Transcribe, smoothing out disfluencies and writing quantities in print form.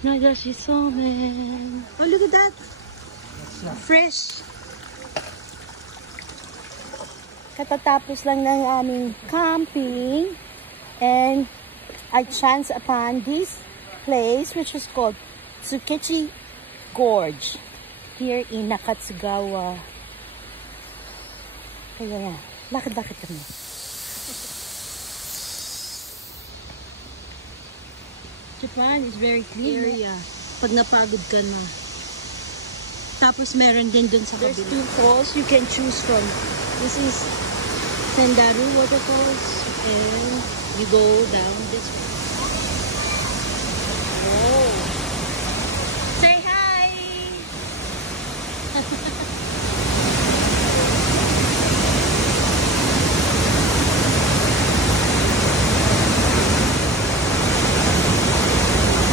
Nagashi Somen. Oh, look at that. Fresh. Katatapos lang ng aming camping. And I chanced upon this place which was called Tsukechi Gorge. Here in Nakatsugawa. Kaya yan. Lakad-lakad kami. Japan is very clean area. Pag napagod ka na. Tapos meron din dun sa kabila. There's two falls you can choose from. This is Sendaru Waterfalls and you go down this way.